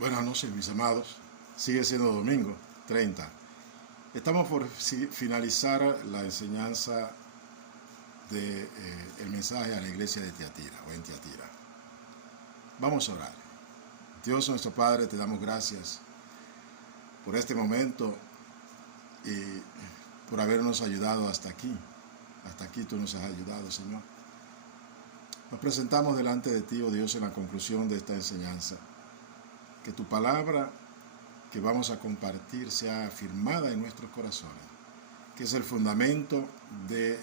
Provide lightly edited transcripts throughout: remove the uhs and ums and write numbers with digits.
Buenas noches, mis amados. Sigue siendo domingo 30. Estamos por finalizar la enseñanza del mensaje a la iglesia de Tiatira o en Tiatira. Vamos a orar. Dios nuestro Padre, te damos gracias por este momento y por habernos ayudado hasta aquí. Hasta aquí tú nos has ayudado, Señor. Nos presentamos delante de ti, oh Dios, en la conclusión de esta enseñanza. Que tu palabra que vamos a compartir sea afirmada en nuestros corazones, que es el fundamento de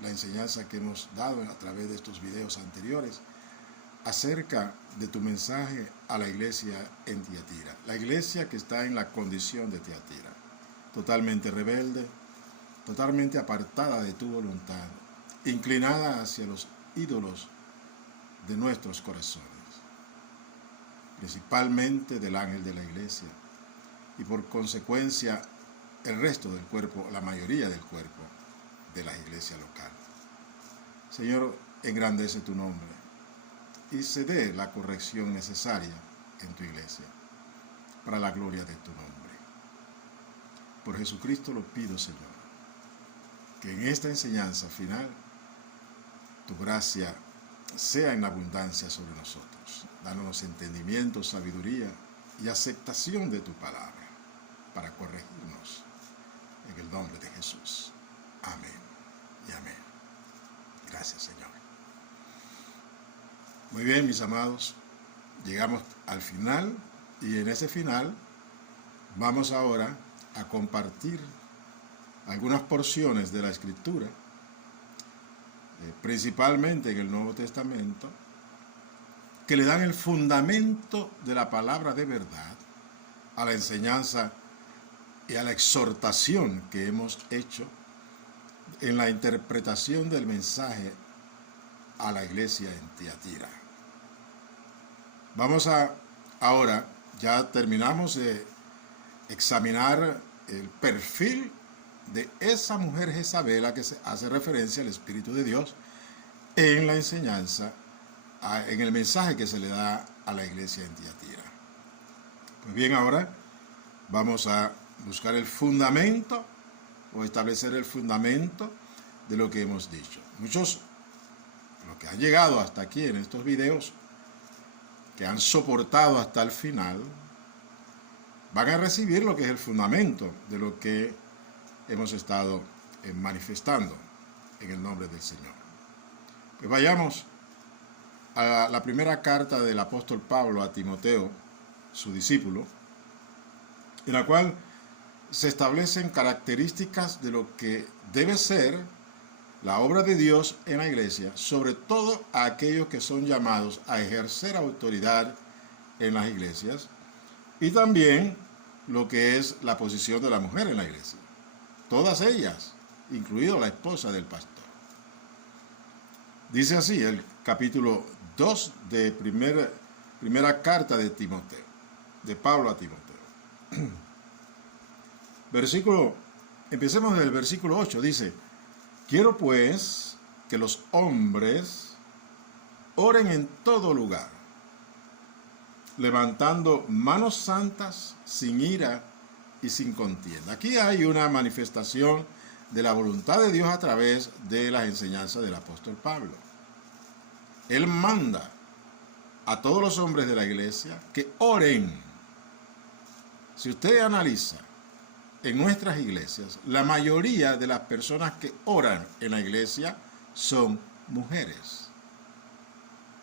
la enseñanza que hemos dado a través de estos videos anteriores acerca de tu mensaje a la iglesia en Tiatira. La iglesia que está en la condición de Tiatira, totalmente rebelde, totalmente apartada de tu voluntad, inclinada hacia los ídolos de nuestros corazones, principalmente del ángel de la iglesia, y por consecuencia el resto del cuerpo, la mayoría del cuerpo de la iglesia local. Señor, engrandece tu nombre y se dé la corrección necesaria en tu iglesia para la gloria de tu nombre. Por Jesucristo lo pido, Señor, que en esta enseñanza final tu gracia sea en abundancia sobre nosotros. Danos entendimiento, sabiduría y aceptación de tu palabra para corregirnos en el nombre de Jesús. Amén y amén. Gracias, Señor. Muy bien, mis amados, llegamos al final y en ese final vamos ahora a compartir algunas porciones de la Escritura, principalmente en el Nuevo Testamento, que le dan el fundamento de la palabra de verdad a la enseñanza y a la exhortación que hemos hecho en la interpretación del mensaje a la iglesia en Tiatira. Vamos a ahora, ya terminamos de examinar el perfil de esa mujer Jezabel a que se hace referencia al Espíritu de Dios en la enseñanza, en el mensaje que se le da a la iglesia en Tiatira. Pues bien, ahora vamos a buscar el fundamento o establecer el fundamento de lo que hemos dicho. Muchos, los que han llegado hasta aquí en estos videos, que han soportado hasta el final, van a recibir lo que es el fundamento de lo que hemos estado manifestando en el nombre del Señor. Pues vayamos a la primera carta del apóstol Pablo a Timoteo, su discípulo, en la cual se establecen características de lo que debe ser la obra de Dios en la iglesia, sobre todo a aquellos que son llamados a ejercer autoridad en las iglesias, y también lo que es la posición de la mujer en la iglesia. Todas ellas, incluido la esposa del pastor. Dice así el capítulo 2 de primera carta de Timoteo, de Pablo a Timoteo. Empecemos del versículo 8, dice: quiero pues que los hombres oren en todo lugar, levantando manos santas, sin ira y sin contienda. Aquí hay una manifestación de la voluntad de Dios a través de las enseñanzas del apóstol Pablo. Él manda a todos los hombres de la iglesia que oren. Si usted analiza en nuestras iglesias, la mayoría de las personas que oran en la iglesia son mujeres.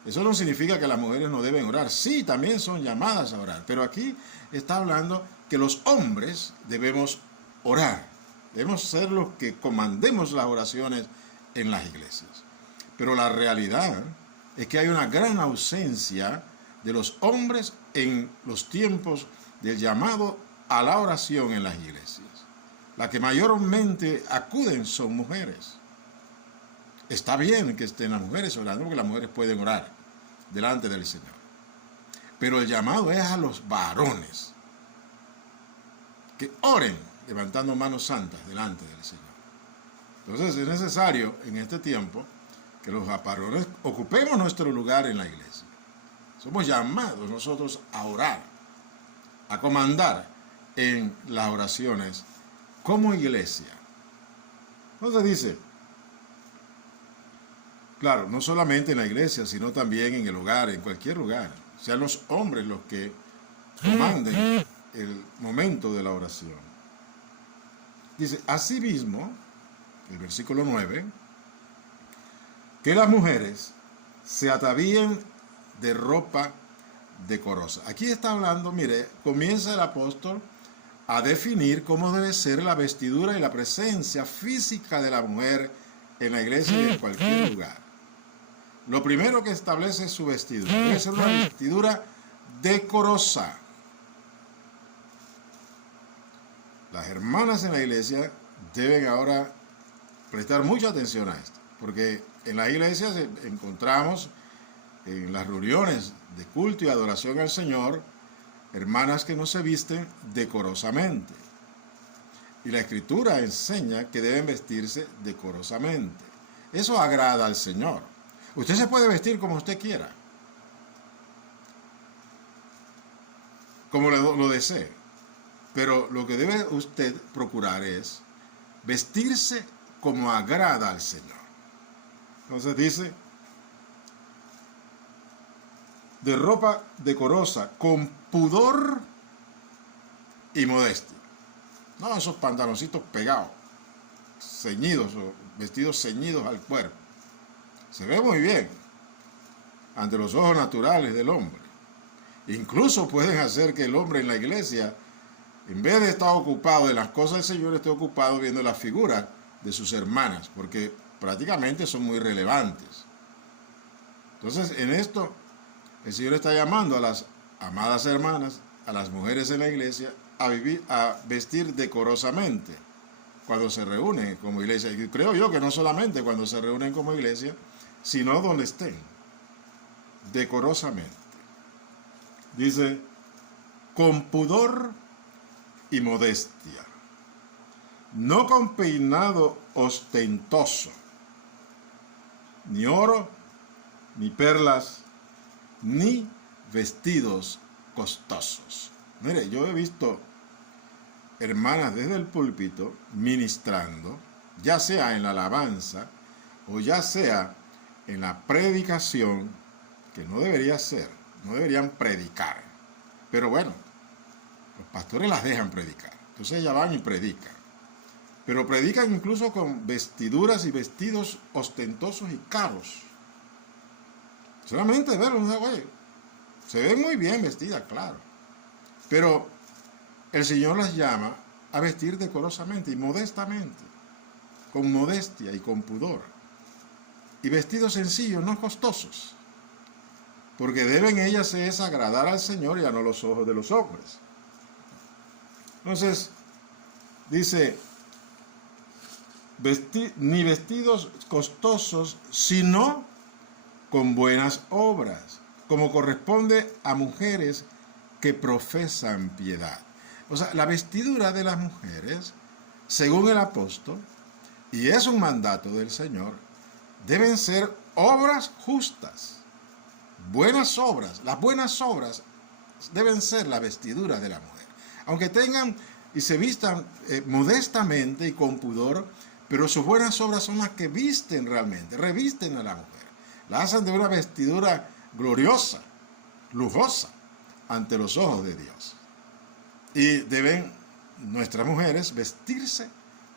Eso no significa que las mujeres no deben orar. Sí, también son llamadas a orar. Pero aquí está hablando que los hombres debemos orar. Debemos ser los que comandemos las oraciones en las iglesias. Pero la realidad es que hay una gran ausencia de los hombres en los tiempos del llamado a la oración en las iglesias. Las que mayormente acuden son mujeres. Está bien que estén las mujeres orando, porque las mujeres pueden orar delante del Señor. Pero el llamado es a los varones que oren levantando manos santas delante del Señor. Entonces es necesario en este tiempo que los varones ocupemos nuestro lugar en la iglesia. Somos llamados nosotros a orar a comandar en las oraciones como iglesia. Entonces dice, claro, no solamente en la iglesia, sino también en el hogar, en cualquier lugar. Sean los hombres los que comanden el momento de la oración. Dice, asimismo, el versículo 9, que las mujeres se atavíen de ropa decorosa. Aquí está hablando, mire, comienza el apóstol a definir cómo debe ser la vestidura y la presencia física de la mujer en la iglesia y en cualquier lugar. Lo primero que establece es su vestidura. Debe ser una vestidura decorosa. Las hermanas en la iglesia deben ahora prestar mucha atención a esto, porque en las iglesias encontramos en las reuniones de culto y adoración al Señor hermanas que no se visten decorosamente. Y la Escritura enseña que deben vestirse decorosamente. Eso agrada al Señor. Usted se puede vestir como usted quiera, como lo desee, pero lo que debe usted procurar es vestirse como agrada al Señor. Entonces dice, de ropa decorosa, con pudor y modestia. No esos pantaloncitos pegados, ceñidos o vestidos ceñidos al cuerpo. Se ve muy bien ante los ojos naturales del hombre. Incluso pueden hacer que el hombre en la iglesia, en vez de estar ocupado de las cosas del Señor, esté ocupado viendo las figuras de sus hermanas, porque prácticamente son muy relevantes. Entonces, en esto, el Señor está llamando a las amadas hermanas, a las mujeres en la iglesia, a vestir decorosamente cuando se reúnen como iglesia. Y creo yo que no solamente cuando se reúnen como iglesia, sino donde estén, decorosamente. Dice, con pudor y modestia, no con peinado ostentoso, ni oro, ni perlas, ni vestidos costosos. Mire, yo he visto hermanas desde el púlpito ministrando, ya sea en la alabanza o ya sea en la predicación, que no debería ser, no deberían predicar. Pero bueno, los pastores las dejan predicar. Entonces ellas van y predican. Pero predican incluso con vestiduras y vestidos ostentosos y caros. Solamente verlos, oye, se ven muy bien vestidas, claro. Pero el Señor las llama a vestir decorosamente y modestamente, con modestia y con pudor. Y vestidos sencillos, no costosos. Porque deben ellas es agradar al Señor y a no los ojos de los hombres. Entonces, dice, ni vestidos costosos, sino con buenas obras, como corresponde a mujeres que profesan piedad. O sea, la vestidura de las mujeres, según el apóstol, y es un mandato del Señor, deben ser obras justas, buenas obras. Las buenas obras deben ser la vestidura de la mujer. Aunque tengan y se vistan modestamente y con pudor, pero sus buenas obras son las que visten realmente, revisten a la mujer. La hacen de una vestidura gloriosa, lujosa, ante los ojos de Dios. Y deben nuestras mujeres vestirse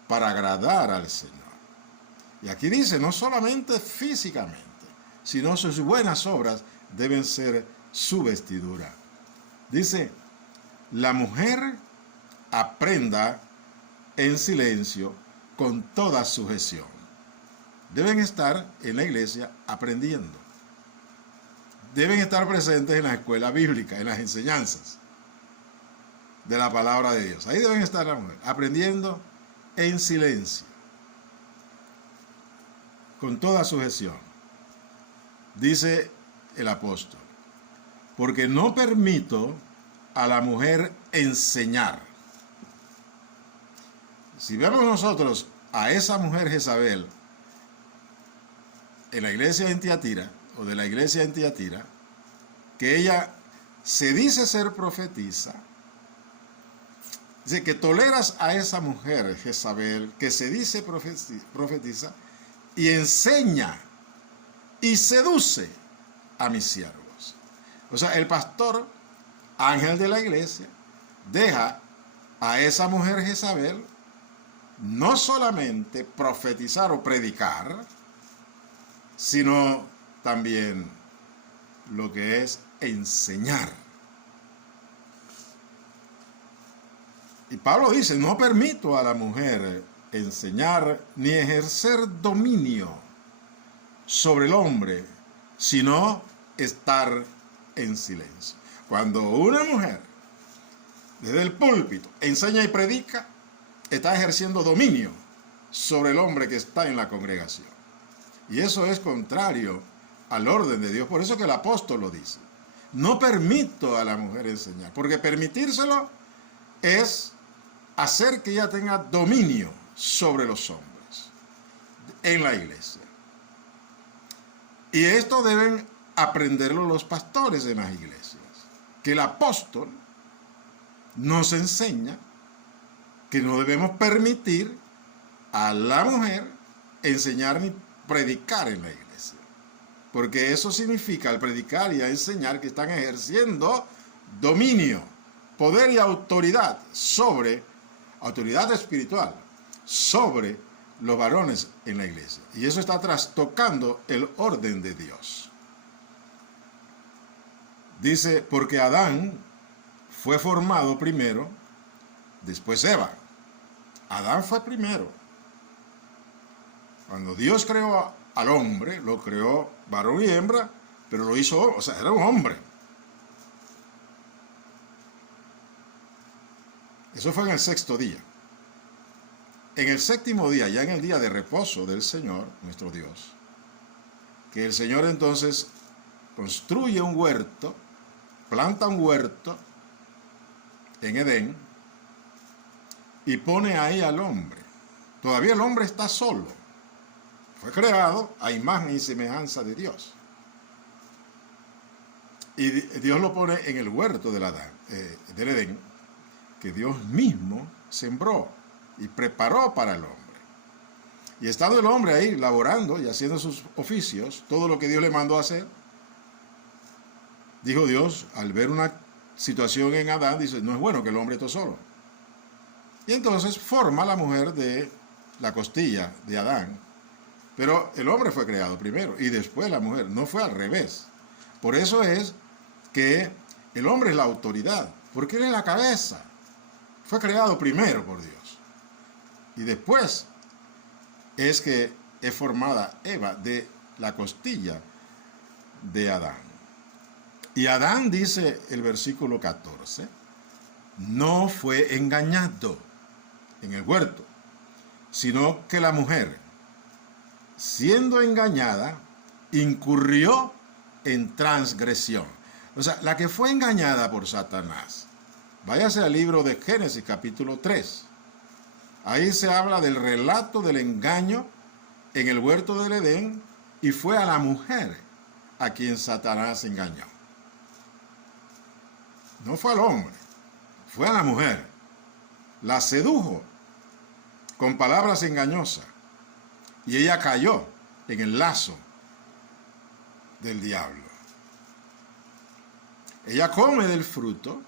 para agradar al Señor. Y aquí dice, no solamente físicamente, sino sus buenas obras deben ser su vestidura. Dice, la mujer aprenda en silencio con toda sujeción. Deben estar en la iglesia aprendiendo. Deben estar presentes en la escuela bíblica, en las enseñanzas de la palabra de Dios. Ahí deben estar las mujeres, aprendiendo en silencio, con toda sujeción. Dice el apóstol, porque no permito a la mujer enseñar. Si vemos nosotros a esa mujer Jezabel en la iglesia en Tiatira, o de la iglesia en Tiatira, que ella se dice ser profetisa, Dice que toleras a esa mujer, Jezabel, que se dice profetiza, y enseña y seduce a mis siervos. O sea, el pastor, ángel de la iglesia, deja a esa mujer Jezabel no solamente profetizar o predicar, sino también lo que es enseñar. Y Pablo dice, no permito a la mujer enseñar ni ejercer dominio sobre el hombre, sino estar en silencio. Cuando una mujer desde el púlpito enseña y predica, está ejerciendo dominio sobre el hombre que está en la congregación. Y eso es contrario al orden de Dios. Por eso que el apóstol lo dice. No permito a la mujer enseñar, porque permitírselo es hacer que ella tenga dominio sobre los hombres en la iglesia. Y esto deben aprenderlo los pastores en las iglesias, que el apóstol nos enseña que no debemos permitir a la mujer enseñar ni predicar en la iglesia, porque eso significa, al predicar y a enseñar, que están ejerciendo dominio, poder y autoridad espiritual sobre los varones en la iglesia, y eso está trastocando el orden de Dios. Dice, porque Adán fue formado primero, después Eva. Adán fue primero. Cuando Dios creó al hombre, lo creó varón y hembra, pero lo hizo, o sea, era un hombre. Eso fue en el sexto día. En el séptimo día, ya en el día de reposo del Señor, nuestro Dios, que el Señor entonces construye un huerto, planta un huerto en Edén y pone ahí al hombre. Todavía el hombre está solo. Fue creado a imagen y semejanza de Dios. Y Dios lo pone en el huerto del Edén, que Dios mismo sembró y preparó para el hombre. Y estando el hombre ahí laborando y haciendo sus oficios, todo lo que Dios le mandó a hacer, dijo Dios, al ver una situación en Adán, dice, no es bueno que el hombre esté solo. Y entonces forma a la mujer de la costilla de Adán. Pero el hombre fue creado primero y después la mujer, no fue al revés. Por eso es que el hombre es la autoridad, porque él es la cabeza. Fue creado primero por Dios. Y después es que es formada Eva de la costilla de Adán. Y Adán, dice el versículo 14, no fue engañado en el huerto, sino que la mujer, siendo engañada, incurrió en transgresión. O sea, la que fue engañada por Satanás. Váyase al libro de Génesis capítulo 3. Ahí se habla del relato del engaño en el huerto del Edén, y fue a la mujer a quien Satanás engañó. No fue al hombre, fue a la mujer. La sedujo con palabras engañosas y ella cayó en el lazo del diablo. Ella come del fruto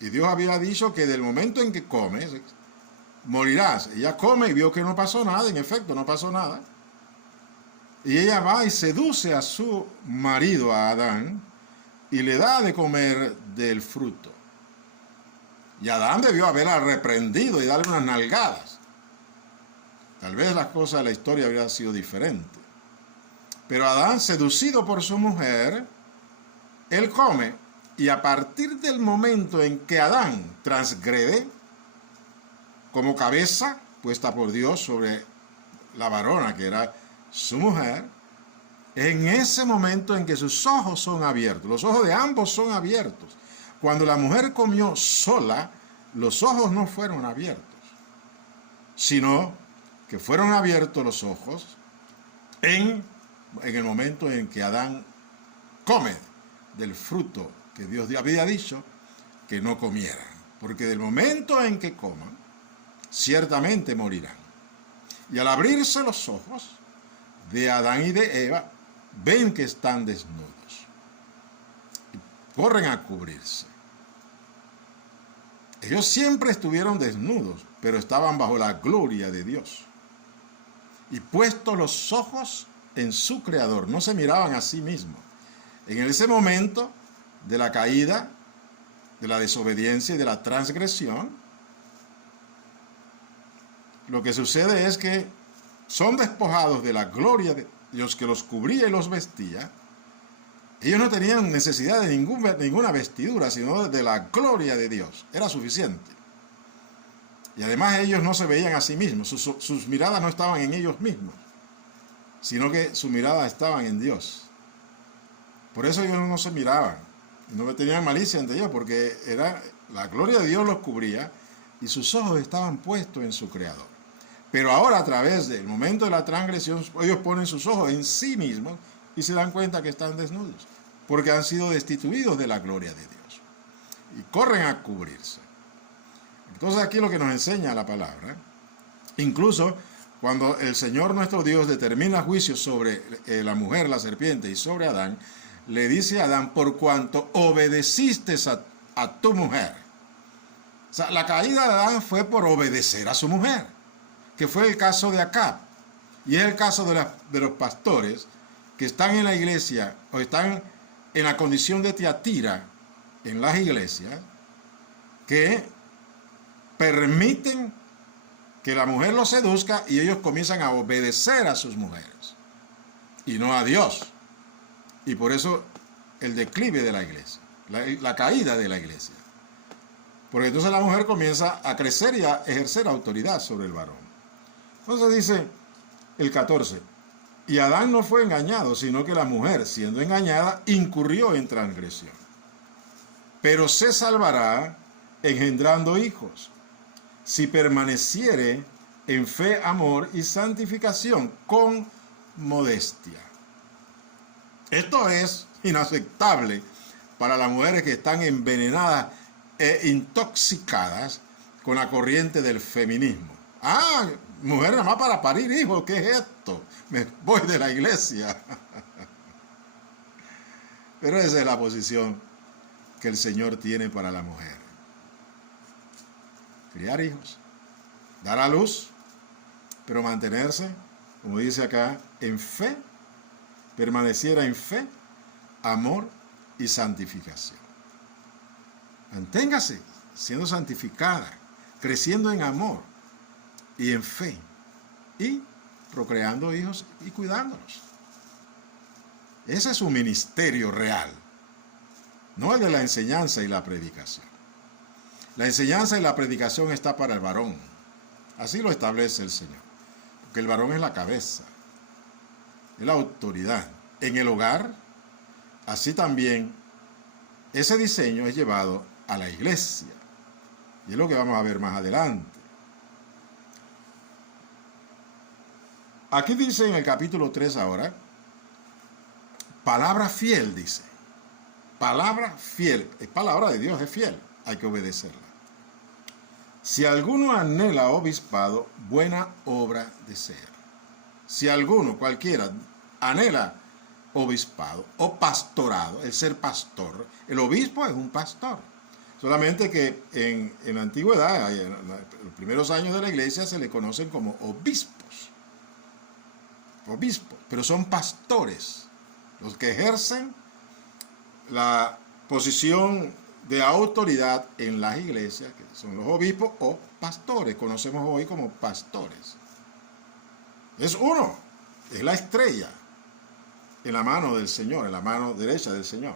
y Dios había dicho que del momento en que comes morirás. Ella come y vio que no pasó nada, en efecto no pasó nada. Y ella va y seduce a su marido, a Adán, y le da de comer del fruto. Y Adán debió haberla reprendido y darle unas nalgadas. Tal vez las cosas de la historia hubieran sido diferentes. Pero Adán, seducido por su mujer, él come, y a partir del momento en que Adán transgrede, como cabeza puesta por Dios sobre la varona que era su mujer, en ese momento en que sus ojos son abiertos, los ojos de ambos son abiertos. Cuando la mujer comió sola, los ojos no fueron abiertos, sino que fueron abiertos los ojos en el momento en que Adán come del fruto que Dios había dicho que no comiera. porque del momento en que coman, ciertamente morirán. Y al abrirse los ojos de Adán y de Eva, ven que están desnudos y corren a cubrirse. Ellos siempre estuvieron desnudos, pero estaban bajo la gloria de Dios. Y puestos los ojos en su Creador, no se miraban a sí mismos. En ese momento de la caída, de la desobediencia y de la transgresión, lo que sucede es que son despojados de la gloria de Dios que los cubría y los vestía. Ellos no tenían necesidad de ninguna vestidura, sino de la gloria de Dios. Era suficiente. Y además ellos no se veían a sí mismos. Sus miradas no estaban en ellos mismos, sino que sus miradas estaban en Dios. Por eso ellos no se miraban. No tenían malicia ante ellos, porque la gloria de Dios los cubría y sus ojos estaban puestos en su Creador. Pero ahora, a través del momento de la transgresión, ellos ponen sus ojos en sí mismos y se dan cuenta que están desnudos, porque han sido destituidos de la gloria de Dios. Y corren a cubrirse. Entonces aquí lo que nos enseña la palabra, incluso cuando el Señor nuestro Dios determina juicio sobre la mujer, la serpiente, y sobre Adán, le dice a Adán: por cuanto obedeciste a tu mujer. O sea, la caída de Adán fue por obedecer a su mujer, que fue el caso de Acab. Y es el caso de los pastores que están en la iglesia o están en la condición de Tiatira en las iglesias, que permiten que la mujer los seduzca y ellos comienzan a obedecer a sus mujeres y no a Dios. Y por eso el declive de la iglesia, la caída de la iglesia. Porque entonces la mujer comienza a crecer y a ejercer autoridad sobre el varón. Entonces dice el 14, y Adán no fue engañado, sino que la mujer, siendo engañada, incurrió en transgresión. Pero se salvará engendrando hijos, si permaneciere en fe, amor y santificación con modestia. Esto es inaceptable para las mujeres que están envenenadas e intoxicadas con la corriente del feminismo. Ah, mujer nada más para parir hijos, ¿qué es esto? Me voy de la iglesia. Pero esa es la posición que el Señor tiene para la mujer. Criar hijos, dar a luz, pero mantenerse, como dice acá, en fe, permaneciera en fe, amor y santificación. Manténgase siendo santificada, creciendo en amor y en fe, y procreando hijos y cuidándolos. Ese es su ministerio real, no el de la enseñanza y la predicación. La enseñanza y la predicación está para el varón. Así lo establece el Señor. Porque el varón es la cabeza, es la autoridad. En el hogar, así también, ese diseño es llevado a la iglesia. Y es lo que vamos a ver más adelante. Aquí dice en el capítulo 3 ahora, palabra fiel, dice. Palabra fiel. Es palabra de Dios, es fiel. Hay que obedecerla. Si alguno anhela obispado, buena obra desea. Si alguno, cualquiera, anhela obispado o pastorado, el ser pastor, el obispo es un pastor. Solamente que en la antigüedad, en los primeros años de la iglesia, se le conocen como obispos. Obispos, pero son pastores, los que ejercen la posición de autoridad en las iglesias, que son los obispos o pastores, conocemos hoy como pastores. Es uno, es la estrella en la mano del Señor, en la mano derecha del Señor.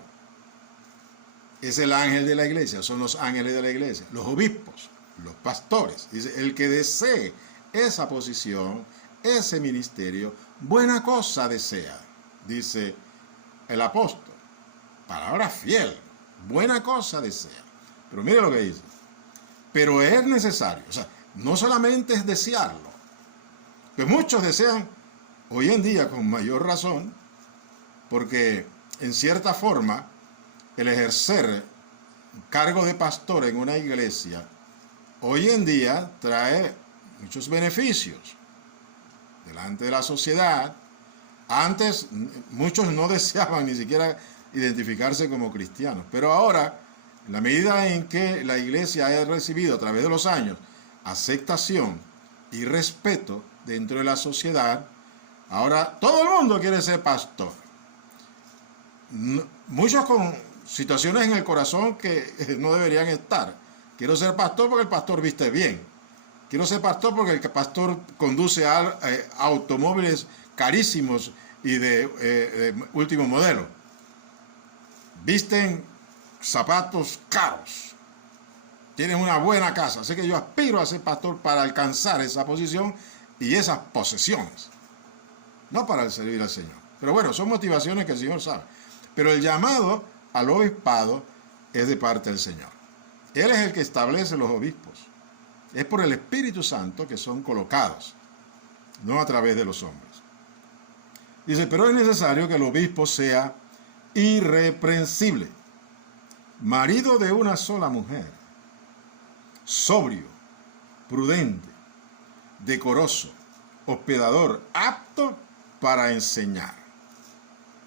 Es el ángel de la iglesia, son los ángeles de la iglesia, los obispos, los pastores. Dice, el que desee esa posición, ese ministerio, buena cosa desea, dice el apóstol. Palabra fiel, buena cosa desea. Pero mire lo que dice. Pero es necesario, o sea, no solamente es desearlo, pues muchos desean hoy en día con mayor razón, porque en cierta forma el ejercer cargo de pastor en una iglesia hoy en día trae muchos beneficios delante de la sociedad. Antes muchos no deseaban ni siquiera identificarse como cristianos, pero ahora, en la medida en que la iglesia haya recibido a través de los años aceptación y respeto dentro de la sociedad, ahora todo el mundo quiere ser pastor. Muchos con situaciones en el corazón que no deberían estar. Quiero ser pastor porque el pastor viste bien. Quiero ser pastor porque el pastor conduce automóviles carísimos y de último modelo. Visten zapatos caros. Tienen una buena casa. Así que yo aspiro a ser pastor para alcanzar esa posición y esas posesiones. No para servir al Señor. Pero bueno, son motivaciones que el Señor sabe. Pero el llamado al obispado es de parte del Señor. Él es el que establece los obispos. Es por el Espíritu Santo que son colocados, no a través de los hombres. Dice, pero es necesario que el obispo sea irreprensible, marido de una sola mujer, sobrio, prudente, decoroso, hospedador, apto para enseñar.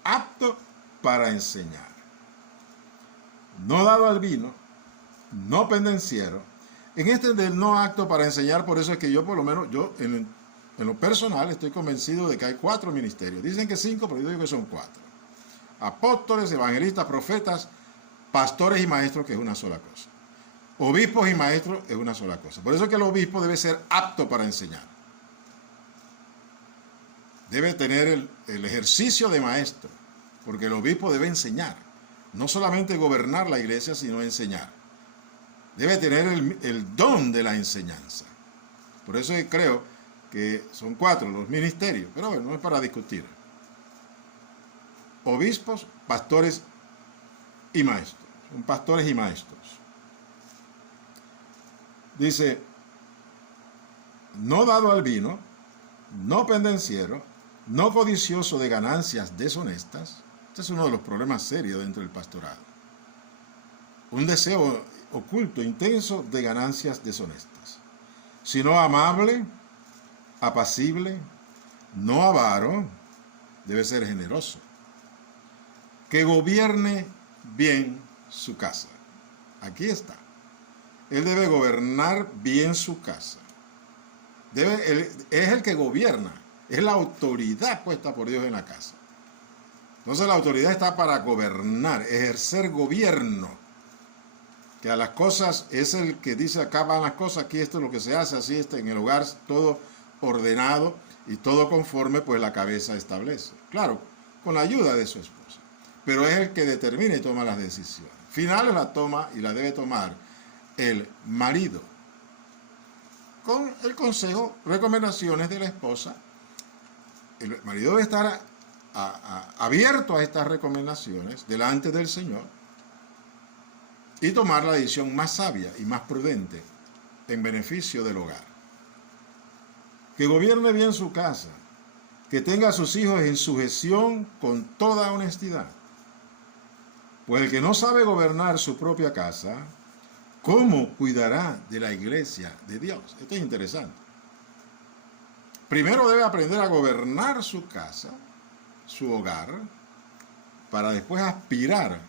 Apto para enseñar. No dado al vino, no pendenciero. En este del no apto para enseñar, por eso es que yo, por lo menos, yo en lo personal estoy convencido de que hay 4 ministerios. Dicen que 5, pero yo digo que son 4. Apóstoles, evangelistas, profetas, pastores y maestros, que es una sola cosa. Obispos y maestros es una sola cosa. Por eso es que el obispo debe ser apto para enseñar. Debe tener el ejercicio de maestro, porque el obispo debe enseñar. No solamente gobernar la iglesia, sino enseñar. Debe tener el don de la enseñanza. Por eso creo que son 4 los ministerios, pero bueno, no es para discutir. Obispos, pastores y maestros. Son pastores y maestros. Dice, no dado al vino, no pendenciero, no codicioso de ganancias deshonestas. Este es uno de los problemas serios dentro del pastorado. Un deseo oculto, intenso de ganancias deshonestas. Sino amable, apacible, no avaro, debe ser generoso. Que gobierne bien su casa. Aquí está. Él debe gobernar bien su casa. Es el que gobierna. Es la autoridad puesta por Dios en la casa. Entonces la autoridad está para gobernar, ejercer gobierno. Que a las cosas, es el que dice acá van las cosas, aquí esto es lo que se hace, así está en el hogar, todo ordenado y todo conforme, pues la cabeza establece. Claro, con la ayuda de su esposa. Pero es el que determina y toma las decisiones. Finales la toma y la debe tomar el marido. Con el consejo, recomendaciones de la esposa. El marido debe estar abierto a estas recomendaciones delante del Señor y tomar la decisión más sabia y más prudente en beneficio del hogar. Que gobierne bien su casa, que tenga a sus hijos en sujeción con toda honestidad. Pues el que no sabe gobernar su propia casa, ¿cómo cuidará de la iglesia de Dios? Esto es interesante. Primero debe aprender a gobernar su casa, su hogar, para después aspirar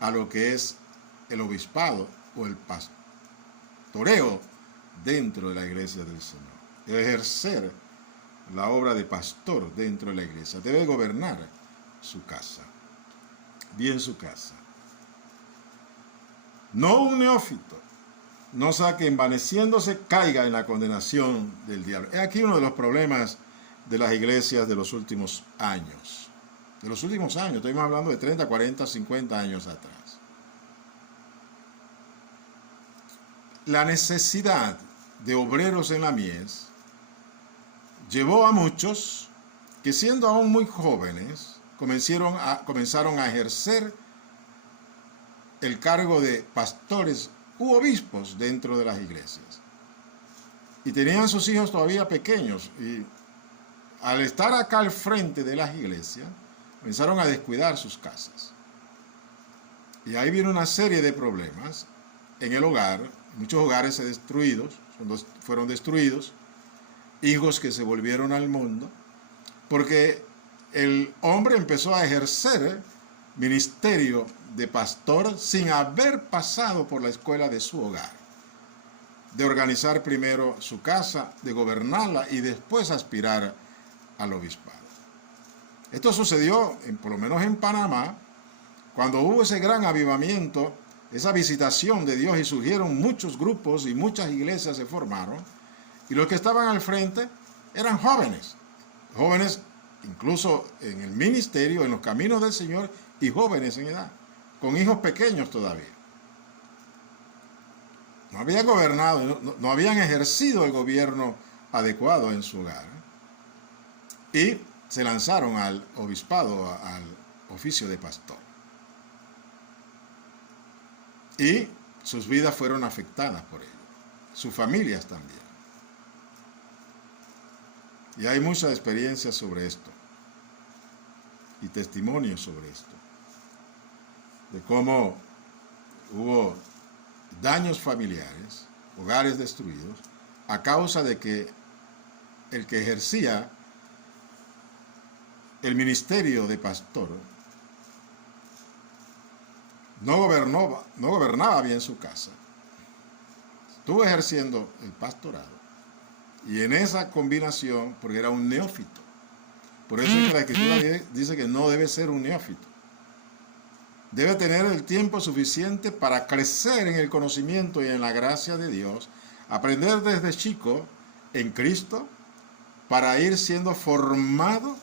a lo que es el obispado o el pastoreo dentro de la iglesia del Señor. Debe ejercer la obra de pastor dentro de la iglesia. Debe gobernar su casa, bien su casa. No un neófito, no sea que envaneciéndose caiga en la condenación del diablo. Es aquí uno de los problemas de las iglesias de los últimos años. De los últimos años, estamos hablando de 30, 40, 50 años atrás. La necesidad de obreros en la mies llevó a muchos que, siendo aún muy jóvenes, comenzaron a ejercer el cargo de pastores u obispos dentro de las iglesias. Y tenían sus hijos todavía pequeños, y al estar acá al frente de las iglesias, comenzaron a descuidar sus casas. Y ahí viene una serie de problemas en el hogar. Muchos hogares fueron destruidos, hijos que se volvieron al mundo, porque el hombre empezó a ejercer ministerio de pastor sin haber pasado por la escuela de su hogar, de organizar primero su casa, de gobernarla y después aspirar al obispado. Esto sucedió, por lo menos en Panamá, cuando hubo ese gran avivamiento, esa visitación de Dios, y surgieron muchos grupos y muchas iglesias se formaron, y los que estaban al frente eran jóvenes incluso en el ministerio, en los caminos del Señor, y jóvenes en edad, con hijos pequeños todavía. No habían gobernado, no habían ejercido el gobierno adecuado en su hogar, y se lanzaron al obispado, al oficio de pastor. Y sus vidas fueron afectadas por ello, sus familias también. Y hay muchas experiencias sobre esto, y testimonios sobre esto, de cómo hubo daños familiares, hogares destruidos, a causa de que el que ejercía el ministerio de pastor no gobernaba bien su casa. Estuvo ejerciendo el pastorado, y en esa combinación, porque era un neófito. Por eso es que la Escritura dice que no debe ser un neófito. Debe tener el tiempo suficiente para crecer en el conocimiento y en la gracia de Dios, aprender desde chico en Cristo, para ir siendo formado,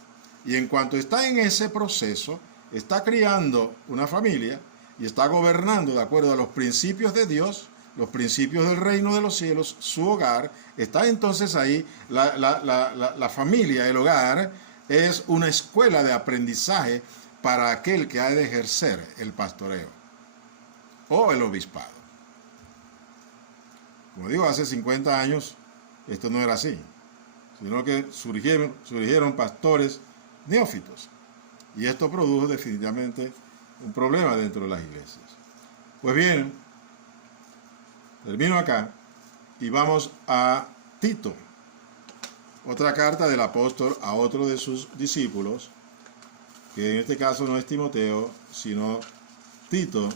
y en cuanto está en ese proceso, está criando una familia y está gobernando de acuerdo a los principios de Dios, los principios del reino de los cielos, su hogar. Está entonces ahí la familia, el hogar, es una escuela de aprendizaje para aquel que ha de ejercer el pastoreo o el obispado. Como digo, hace 50 años esto no era así, sino que surgieron pastores neófitos, y esto produjo definitivamente un problema dentro de las iglesias. Pues bien, termino acá y vamos a Tito, otra carta del apóstol a otro de sus discípulos, que en este caso no es Timoteo, sino Tito.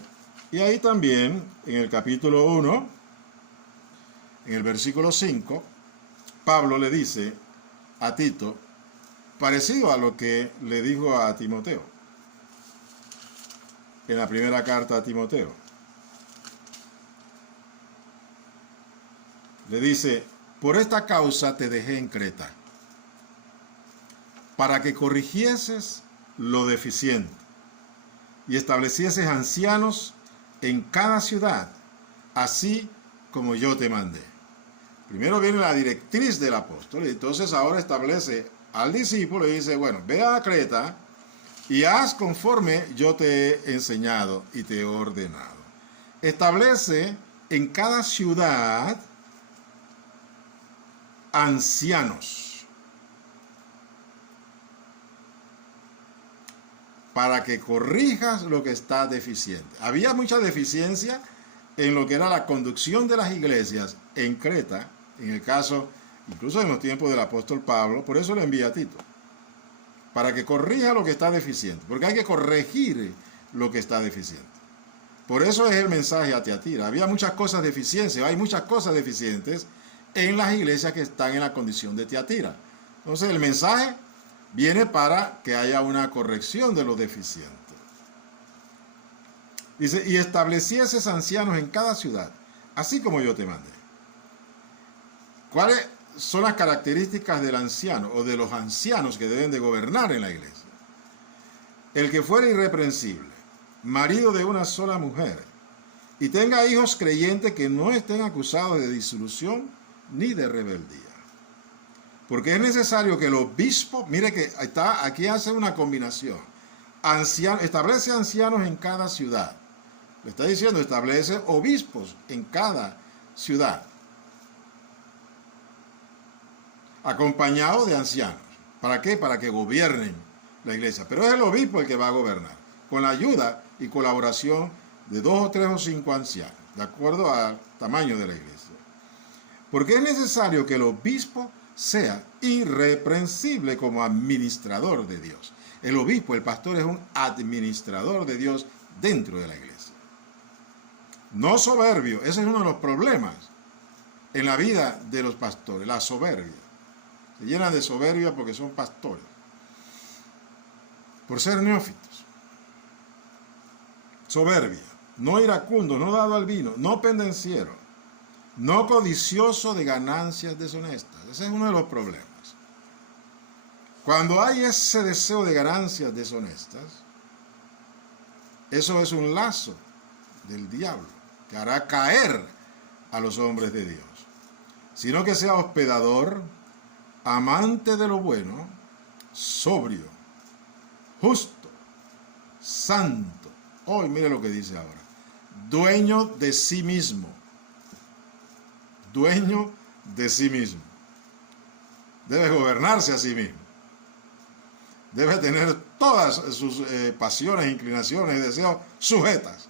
Y ahí también, en el capítulo 1, en el versículo 5, Pablo le dice a Tito, parecido a lo que le dijo a Timoteo, en la primera carta a Timoteo. Le dice, por esta causa te dejé en Creta, para que corrigieses lo deficiente y establecieses ancianos en cada ciudad, así como yo te mandé. Primero viene la directriz del apóstol, y entonces ahora establece al discípulo y dice, bueno, ve a Creta y haz conforme yo te he enseñado y te he ordenado. Establece en cada ciudad ancianos para que corrijas lo que está deficiente. Había mucha deficiencia en lo que era la conducción de las iglesias en Creta, en el caso, incluso en los tiempos del apóstol Pablo. Por eso le envía a Tito, para que corrija lo que está deficiente, porque hay que corregir lo que está deficiente. Por eso es el mensaje a Tiatira. Había muchas cosas deficientes, hay muchas cosas deficientes en las iglesias que están en la condición de Tiatira. Entonces el mensaje viene para que haya una corrección de lo deficiente. Dice, y establecieses ancianos en cada ciudad, así como yo te mandé. ¿Cuáles son las características del anciano o de los ancianos que deben de gobernar en la iglesia? El que fuera irreprensible, marido de una sola mujer, y tenga hijos creyentes que no estén acusados de disolución ni de rebeldía. Porque es necesario que el obispo, mire que aquí hace una combinación, establece ancianos en cada ciudad. Le está diciendo, establece obispos en cada ciudad, acompañados de ancianos. ¿Para qué? Para que gobiernen la iglesia. Pero es el obispo el que va a gobernar, con la ayuda y colaboración de 2 o 3 o 5 ancianos, de acuerdo al tamaño de la iglesia. Porque es necesario que el obispo sea irreprensible como administrador de Dios. El obispo, el pastor, es un administrador de Dios dentro de la iglesia. No soberbio, ese es uno de los problemas en la vida de los pastores, la soberbia. Se llenan de soberbia porque son pastores, por ser neófitos. Soberbia, no iracundo, no dado al vino, no pendenciero, no codicioso de ganancias deshonestas. Ese es uno de los problemas. Cuando hay ese deseo de ganancias deshonestas, eso es un lazo del diablo que hará caer a los hombres de Dios. Sino que sea hospedador, amante de lo bueno, sobrio, justo, santo. Hoy mire lo que dice ahora. Dueño de sí mismo. Dueño de sí mismo. Debe gobernarse a sí mismo. Debe tener todas sus pasiones, inclinaciones y deseos sujetas.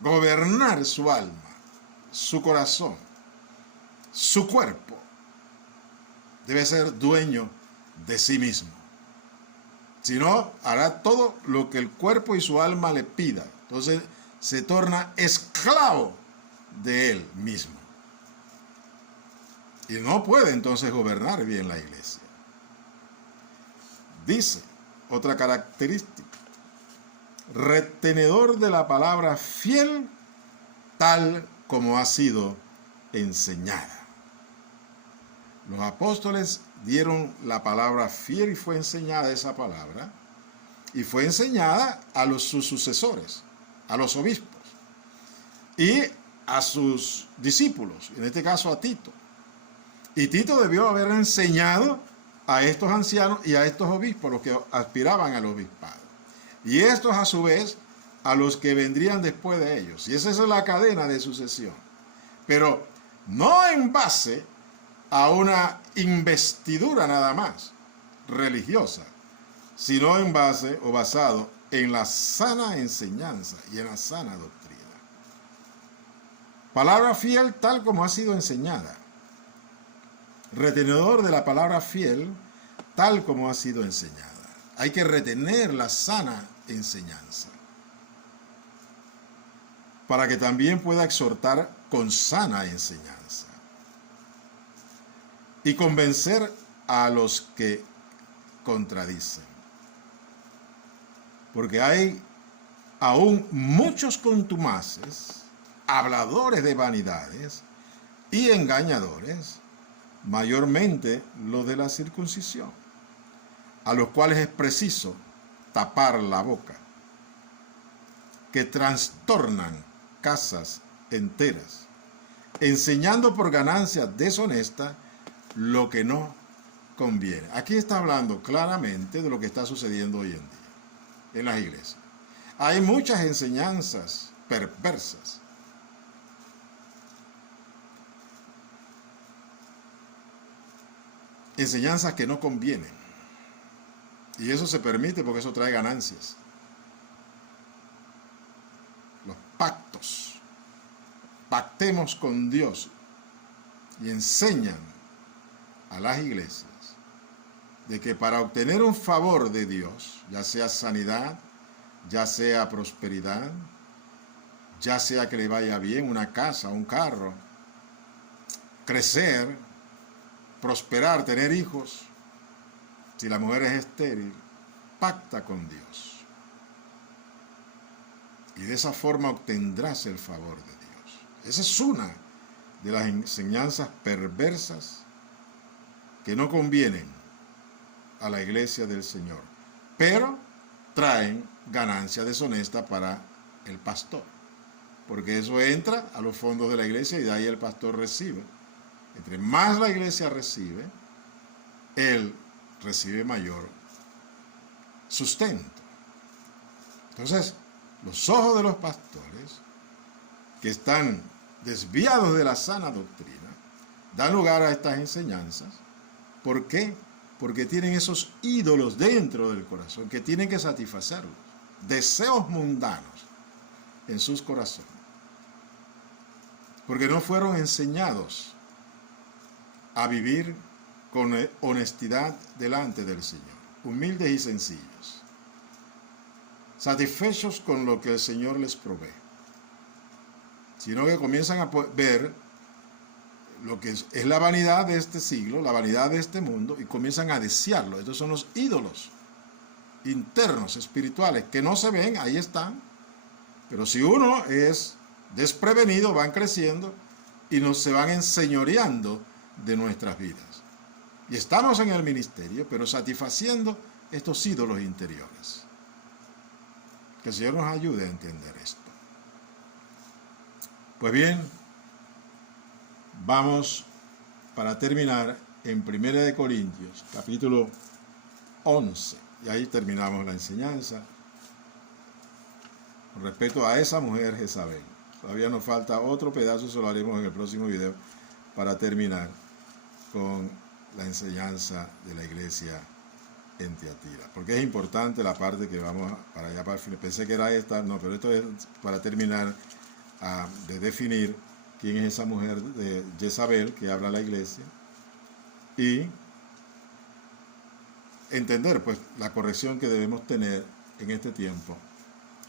Gobernar su alma, su corazón, su cuerpo. Debe ser dueño de sí mismo. Si no, hará todo lo que el cuerpo y su alma le pida. Entonces se torna esclavo de él mismo. Y no puede entonces gobernar bien la iglesia. Dice otra característica: retenedor de la palabra fiel, tal como ha sido enseñada. Los apóstoles dieron la palabra fiel y fue enseñada esa palabra, y fue enseñada a sus sucesores, a los obispos y a sus discípulos, en este caso a Tito. Y Tito debió haber enseñado a estos ancianos y a estos obispos, los que aspiraban al obispado. Y estos a su vez a los que vendrían después de ellos. Y esa es la cadena de sucesión. Pero no en base a una investidura nada más religiosa, sino en base o basado en la sana enseñanza y en la sana doctrina. Palabra fiel tal como ha sido enseñada. Retenedor de la palabra fiel tal como ha sido enseñada. Hay que retener la sana enseñanza para que también pueda exhortar con sana enseñanza y convencer a los que contradicen. Porque hay aún muchos contumaces, habladores de vanidades y engañadores, mayormente los de la circuncisión, a los cuales es preciso tapar la boca, que trastornan casas enteras, enseñando por ganancia deshonesta lo que no conviene. Aquí está hablando claramente de lo que está sucediendo hoy en día en las iglesias. Hay muchas enseñanzas perversas. Enseñanzas que no convienen. Y eso se permite porque eso trae ganancias. Los pactos. Pactemos con Dios. Y enseñan a las iglesias de que para obtener un favor de Dios, ya sea sanidad, ya sea prosperidad, ya sea que le vaya bien una casa, un carro, crecer, prosperar, tener hijos, si la mujer es estéril, pacta con Dios. Y de esa forma obtendrás el favor de Dios. Esa es una de las enseñanzas perversas que no convienen a la iglesia del Señor, pero traen ganancia deshonesta para el pastor, porque eso entra a los fondos de la iglesia y de ahí el pastor recibe. Entre más la iglesia recibe, él recibe mayor sustento. Entonces, los ojos de los pastores que están desviados de la sana doctrina dan lugar a estas enseñanzas. ¿Por qué? Porque tienen esos ídolos dentro del corazón que tienen que satisfacerlos. Deseos mundanos en sus corazones. Porque no fueron enseñados a vivir con honestidad delante del Señor, humildes y sencillos, satisfechos con lo que el Señor les provee, sino que comienzan a ver lo que es la vanidad de este siglo, la vanidad de este mundo, y comienzan a desearlo. Estos son los ídolos internos, espirituales, que no se ven, ahí están, pero si uno es desprevenido, van creciendo y se van enseñoreando de nuestras vidas. Y estamos en el ministerio, pero satisfaciendo estos ídolos interiores. Que el Señor nos ayude a entender esto. Pues bien, vamos para terminar en 1 Corintios, capítulo 11. Y ahí terminamos la enseñanza con respecto a esa mujer Jezabel. Todavía nos falta otro pedazo, eso lo haremos en el próximo video, para terminar con la enseñanza de la iglesia en Tiatira. Porque es importante la parte que vamos para allá, para el final. Pensé que era esta, no, pero esto es para terminar de definir quién es esa mujer de Jezabel que habla la iglesia y entender pues la corrección que debemos tener en este tiempo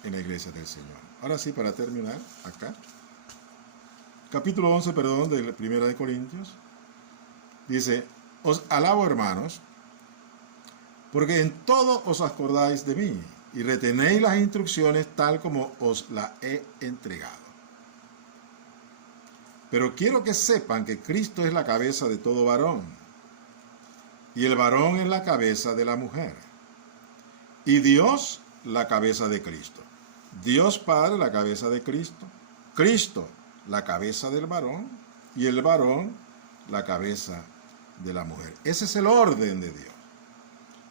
en la iglesia del Señor. Ahora sí, para terminar, acá, capítulo 11, de 1 Corintios, dice: os alabo, hermanos, porque en todo os acordáis de mí y retenéis las instrucciones tal como os las he entregado. Pero quiero que sepan que Cristo es la cabeza de todo varón, y el varón es la cabeza de la mujer, y Dios la cabeza de Cristo. Dios Padre la cabeza de Cristo, Cristo la cabeza del varón, y el varón la cabeza de la mujer. Ese es el orden de Dios.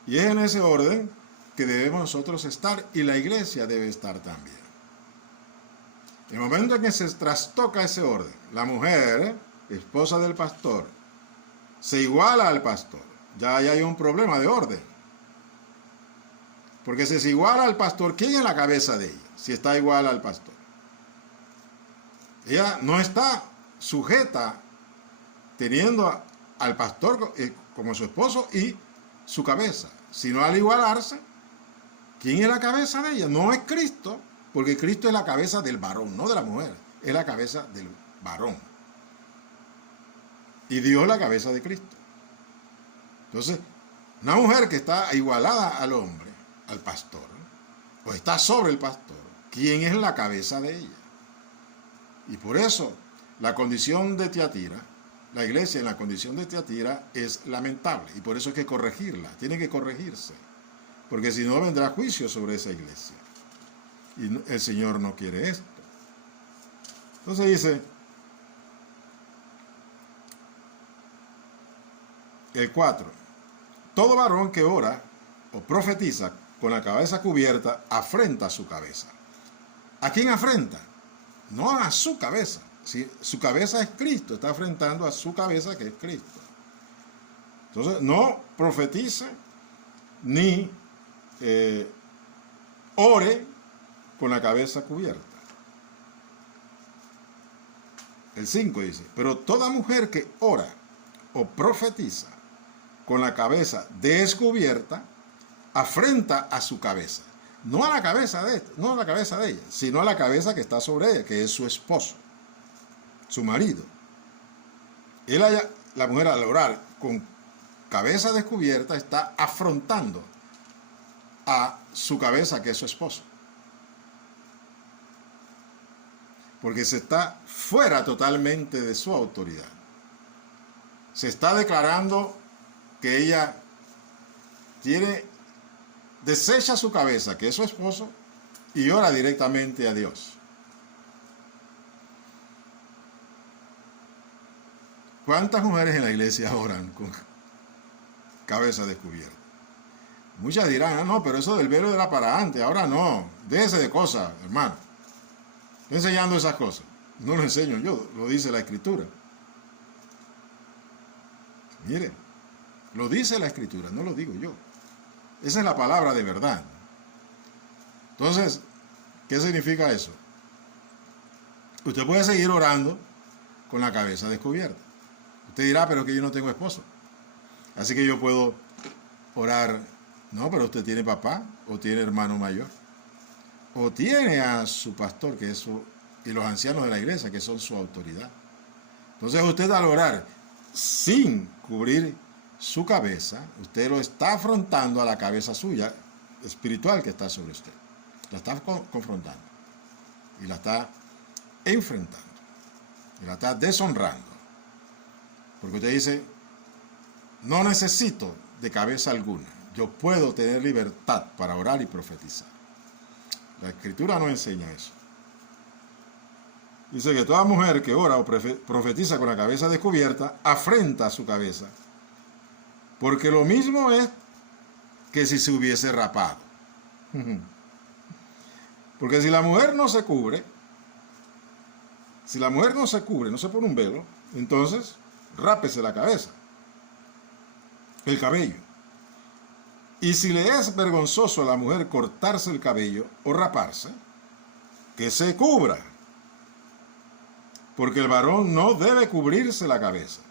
Y es en ese orden que debemos nosotros estar, y la iglesia debe estar también. El momento en que se trastoca ese orden, la mujer, esposa del pastor, se iguala al pastor, ya hay un problema de orden. Porque si se iguala al pastor, ¿quién es la cabeza de ella? Si está igual al pastor. Ella no está sujeta teniendo al pastor como su esposo y su cabeza, sino al igualarse, ¿quién es la cabeza de ella? No es Cristo, porque Cristo es la cabeza del varón, no de la mujer, es la cabeza del varón. Y Dios la cabeza de Cristo. Entonces, una mujer que está igualada al hombre, al pastor, o está sobre el pastor, ¿quién es la cabeza de ella? Y por eso, la condición de Tiatira, la iglesia en la condición de Tiatira es lamentable, y por eso hay que corregirla, tiene que corregirse, porque si no vendrá juicio sobre esa iglesia. Y el Señor no quiere esto. Entonces dice, el 4, todo varón que ora o profetiza con la cabeza cubierta afrenta a su cabeza. ¿A quién afrenta? No a su cabeza. Si su cabeza es Cristo, está afrentando a su cabeza, que es Cristo. Entonces, no profetice ni ore con la cabeza cubierta. El 5 dice, pero toda mujer que ora o profetiza con la cabeza descubierta afrenta a su cabeza. No a la cabeza no a la cabeza de ella, sino a la cabeza que está sobre ella, que es su esposo, su marido. La mujer al orar con cabeza descubierta está afrontando a su cabeza, que es su esposo. Porque se está fuera totalmente de su autoridad. Se está declarando que ella desecha su cabeza, que es su esposo, y ora directamente a Dios. ¿Cuántas mujeres en la iglesia oran con cabeza descubierta? Muchas dirán, no, pero eso del velo era para antes, ahora no, déjese de cosas, hermano. Estoy enseñando esas cosas. No lo enseño yo, lo dice la Escritura. Mire, lo dice la Escritura, no lo digo yo. Esa es la palabra de verdad. Entonces, ¿qué significa eso? Usted puede seguir orando con la cabeza descubierta. Usted dirá, pero que yo no tengo esposo. Así que yo puedo orar. No, pero usted tiene papá o tiene hermano mayor. O tiene a su pastor, que es y los ancianos de la iglesia, que son su autoridad. Entonces usted al orar sin cubrir su cabeza, usted lo está afrontando a la cabeza suya, espiritual que está sobre usted. La está confrontando. Y la está enfrentando. Y la está deshonrando. Porque usted dice, no necesito de cabeza alguna. Yo puedo tener libertad para orar y profetizar. La Escritura no enseña eso. Dice que toda mujer que ora o profetiza con la cabeza descubierta afrenta a su cabeza. Porque lo mismo es que si se hubiese rapado. Porque si la mujer no se cubre, no se pone un velo, entonces rápese la cabeza, el cabello. Y si le es vergonzoso a la mujer cortarse el cabello o raparse, que se cubra. Porque el varón no debe cubrirse la cabeza,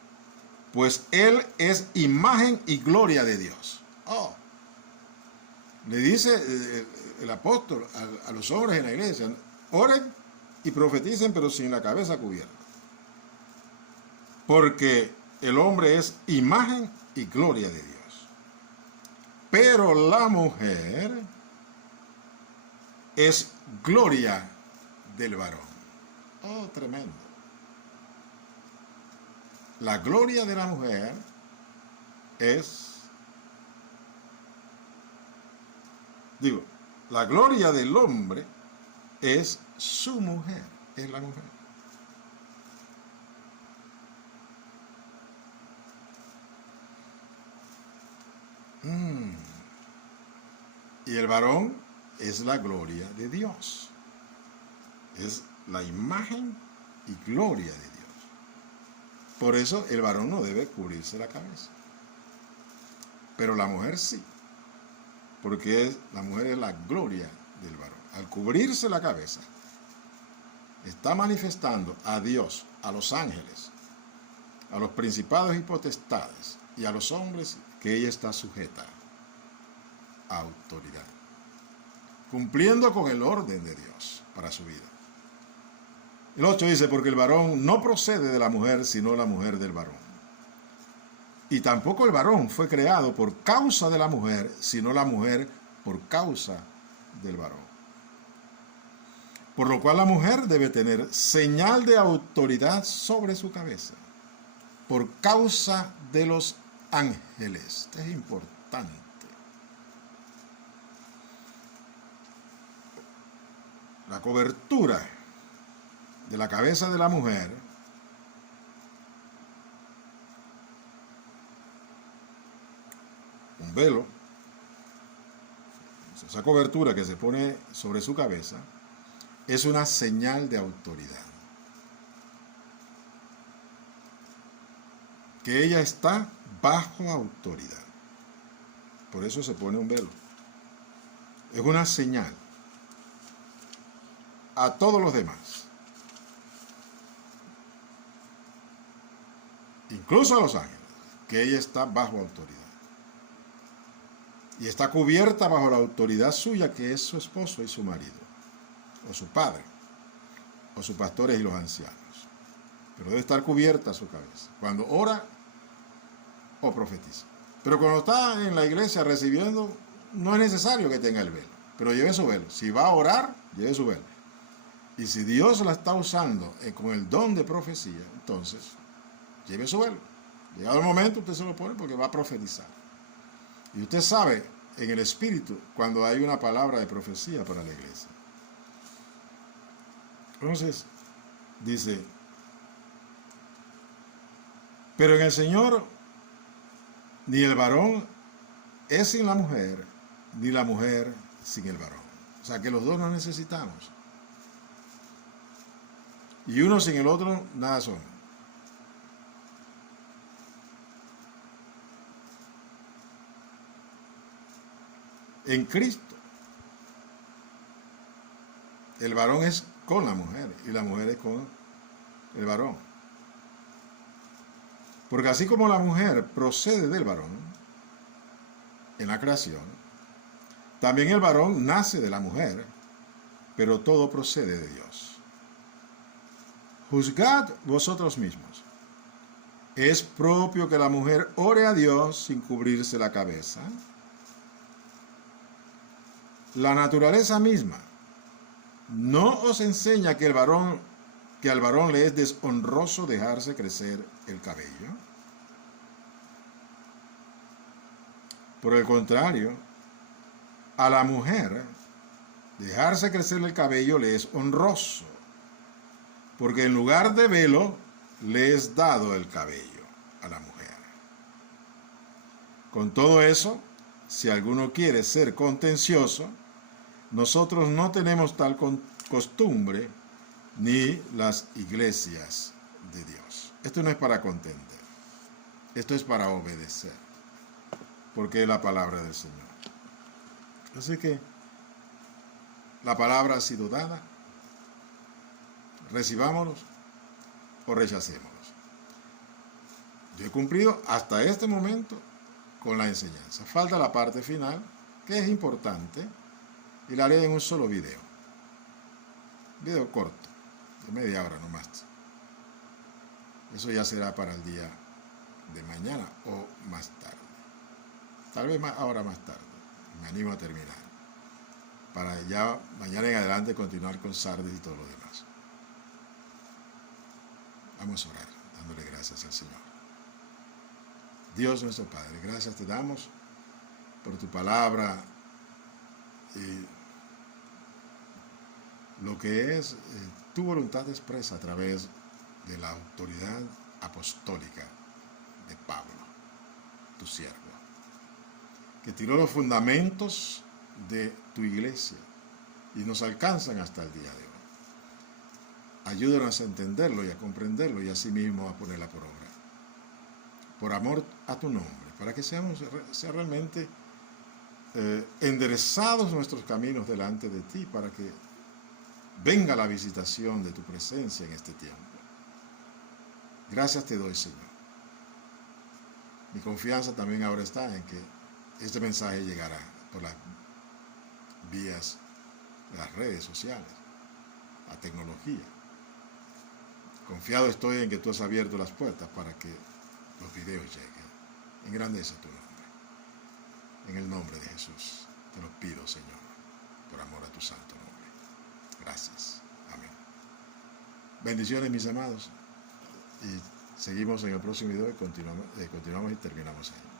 pues él es imagen y gloria de Dios. Le dice el apóstol a los hombres en la iglesia, oren y profeticen, pero sin la cabeza cubierta. Porque el hombre es imagen y gloria de Dios. Pero la mujer es gloria del varón. Tremendo. La gloria de la mujer la gloria del hombre es su mujer, es la mujer. Y el varón es la gloria de Dios. Es la imagen y gloria de Dios. Por eso el varón no debe cubrirse la cabeza. Pero la mujer sí. Porque la mujer es la gloria del varón. Al cubrirse la cabeza, está manifestando a Dios, a los ángeles, a los principados y potestades y a los hombres que ella está sujeta a autoridad, cumpliendo con el orden de Dios para su vida. El 8 dice, porque el varón no procede de la mujer, sino la mujer del varón. Y tampoco el varón fue creado por causa de la mujer, sino la mujer por causa del varón. Por lo cual la mujer debe tener señal de autoridad sobre su cabeza, por causa de los ángeles. Esto es importante. La cobertura de la cabeza de la mujer un velo, esa cobertura que se pone sobre su cabeza, es una señal de autoridad. Que ella está bajo autoridad. Por eso se pone un velo. Es una señal a todos los demás, incluso a los ángeles, que ella está bajo autoridad. Y está cubierta bajo la autoridad suya, que es su esposo y su marido, o su padre, o sus pastores y los ancianos. Pero debe estar cubierta su cabeza, cuando ora o profetiza. Pero cuando está en la iglesia recibiendo, no es necesario que tenga el velo, pero lleve su velo. Si va a orar, lleve su velo. Y si Dios la está usando con el don de profecía, entonces lleve su velo. Llegado el momento, usted se lo pone porque va a profetizar. Y usted sabe en el espíritu cuando hay una palabra de profecía para la iglesia. Entonces, dice, pero en el Señor ni el varón es sin la mujer, ni la mujer sin el varón. O sea que los dos nos necesitamos. Y uno sin el otro, nada son. En Cristo, el varón es con la mujer y la mujer es con el varón. Porque así como la mujer procede del varón en la creación, también el varón nace de la mujer, pero todo procede de Dios. Juzgad vosotros mismos. ¿Es propio que la mujer ore a Dios sin cubrirse la cabeza? La naturaleza misma no os enseña que al varón le es deshonroso dejarse crecer el cabello. Por el contrario, a la mujer dejarse crecer el cabello le es honroso, porque en lugar de velo le es dado el cabello a la mujer. Con todo eso, si alguno quiere ser contencioso, nosotros no tenemos tal costumbre ni las iglesias de Dios. Esto no es para contender, esto es para obedecer, porque es la palabra del Señor. Así que la palabra ha sido dada, recibámonos o rechacémonos. Yo he cumplido hasta este momento con la enseñanza. Falta la parte final, que es importante, y la haré en un solo video. Video corto, de media hora nomás. Eso ya será para el día de mañana o más tarde. Tal vez ahora más tarde. Me animo a terminar, para ya mañana en adelante continuar con Sardis y todo lo demás. Vamos a orar, dándole gracias al Señor. Dios nuestro Padre, gracias te damos por tu palabra y lo que es tu voluntad expresa a través de la autoridad apostólica de Pablo, tu siervo, que tiró los fundamentos de tu iglesia y nos alcanzan hasta el día de hoy. Ayúdanos a entenderlo y a comprenderlo y asimismo a ponerla por obra. Por amor a tu nombre, para que sea realmente enderezados nuestros caminos delante de ti, para que venga la visitación de tu presencia en este tiempo. Gracias te doy, Señor. Mi confianza también ahora está en que este mensaje llegará por las vías de las redes sociales, la tecnología. Confiado estoy en que tú has abierto las puertas para que los videos lleguen. Engrandece tu nombre. En el nombre de Jesús te lo pido, Señor, por amor a tu santo nombre. Gracias. Amén. Bendiciones, mis amados. Y seguimos en el próximo video y continuamos y terminamos ahí.